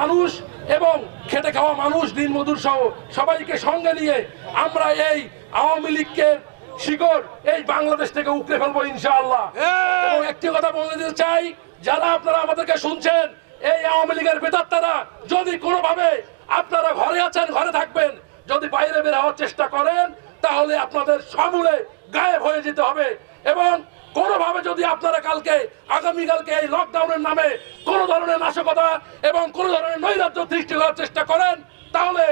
মানুষ এবং খেটে খাওয়া মানুষ দিনমজুর সহ সবাইকে সঙ্গে নিয়ে আমরা এই আওয়ামী লীগকে শিকড় এই বাংলাদেশ থেকে উকড়ে ফেলব ইনশাআল্লাহ। এবং একটি কথা বলে দিতে চাই যারা আপনারা আমাদেরকে শুনছেন এই আওয়ামী লীগের বেতাত্তারা যদি কোনোভাবে আপনারা ঘরে আছেন ঘরে থাকবেন যদি বাইরে বের হওয়ার চেষ্টা করেন তাহলে আপনাদের সমূলে গায়েব হয়ে যেতে হবে। এবং কোনোভাবে যদি আপনারা কালকে আগামীকালকে এই লকডাউনের নামে কোনো ধরনের নাশকতা এবং কোনো ধরনের নৈরাজ্য সৃষ্টি করার চেষ্টা করেন, তাহলে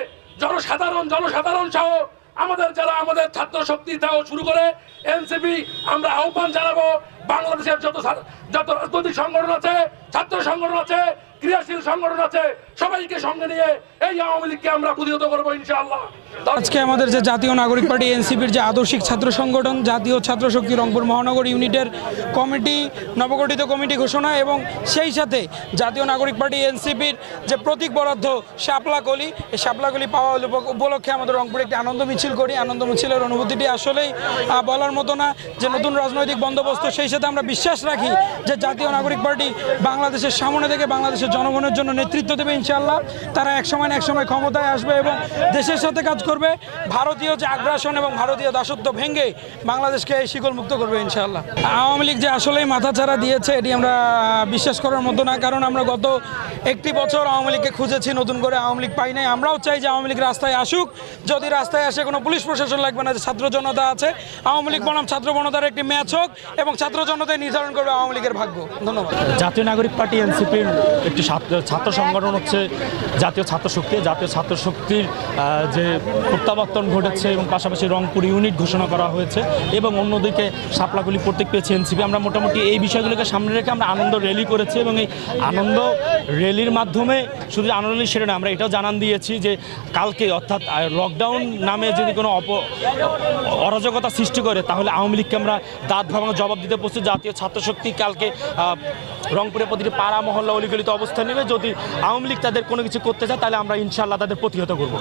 জনসাধারণ জনসাধারণ সহ আমাদের যারা আমাদের ছাত্র শক্তি থেকে শুরু করে, এনসিপি, আমরা আহ্বান জানাব, বাংলাদেশের যত যত রাজনৈতিক সংগঠন আছে ছাত্র সংগঠন আছে, ক্রিয়াশীল সংগঠন আছে, সবাইকে সঙ্গে নিয়ে এই আওয়ামী লীগকে আমরা প্রতিহত করব ইনশাআল্লাহ। আজকে আমাদের যে জাতীয় নাগরিক পার্টি, এনসিপির যে আদর্শিক ছাত্র সংগঠন, জাতীয় ছাত্র শক্তি রংপুর মহানগর ইউনিটের কমিটি, নবগঠিত কমিটি ঘোষণা এবং সেই সাথে জাতীয় নাগরিক পার্টি, এনসিপির যে প্রতীক বরাদ্দ, শাপলাকলি, এই শাপলাকলি পাওয়া উপ- উপলক্ষে আমাদের রংপুরে একটি আনন্দ মিছিল করি। আনন্দ মিছিলের অনুভূতিটি আসলেই বলার মতো না যে নতুন রাজনৈতিক বন্দোবস্ত, সেই সাথে আমরা বিশ্বাস রাখি যে জাতীয় নাগরিক পার্টি বাংলাদেশের সামনে থেকে বাংলাদেশের জনগণের জন্য নেতৃত্ব দেবে ইনশাআল্লাহ। তারা এক সময় না এক সময় ক্ষমতায় আসবে এবং দেশের সাথে কাজ করবে। ভারতীয় যে আগ্রাসন এবং ভারতীয় দাসত্ব ভেঙে বাংলাদেশকে শিকল মুক্ত করবে ইনশাআল্লাহ। আওয়ামী লীগ যে আসলেই মাথাছাড়া দিয়েছে, এটি আমরা বিশ্বাস করার মতো না, কারণ আমরা গত একটি বছর আওয়ামী লীগকে খুঁজেছি, নতুন করে আওয়ামী লীগ পাই নাই। আমরাও চাই যে আওয়ামী লীগ রাস্তায় আসুক। যদি রাস্তায় আসে কোনো পুলিশ প্রশাসন লাগবে না, যে ছাত্র জনতা আছে, আওয়ামী লীগ বনাম ছাত্র জনতার একটি ম্যাচ হোক এবং ছাত্র জনতাই নির্ধারণ করবে আওয়ামী লীগের ভাগ্য। ধন্যবাদ। জাতীয় নাগরিক পার্টি এনসিপির একটি ছাত্র সংগঠন হচ্ছে জাতীয় ছাত্র শক্তি জাতীয় ছাত্র শক্তির যে প্রত্যাবর্তন ঘটেছে এবং পাশাপাশি রংপুর ইউনিট ঘোষণা করা হয়েছে এবং অন্যদিকে সাপলাগুলি প্রত্যেক পেয়েছে এনসিপি। আমরা মোটামুটি এই বিষয়গুলোকে সামনে রেখে আমরা আনন্দ র্যালি করেছি এবং এই আনন্দ র্যালির মাধ্যমে শুধু আনন্দ সেটা না আমরা এটাও জানান দিয়েছি যে কালকে অর্থাৎ লকডাউন নামে যদি কোনো অপ অরাজকতা সৃষ্টি করে তাহলে আওয়ামী লীগকে আমরা দাঁত ভাঙা জবাব দিতে প্রস্তুত। জাতীয় ছাত্রশক্তি কালকে আহ, রংপুরের প্রতিটি পাড়া মহল্লা অলিগলিতে অবস্থান নেবে যদি আওয়ামী লীগ তাদের কোনো কিছু করতে চায়, তাহলে আমরা ইনশাল্লাহ তাদের প্রতিহত করব।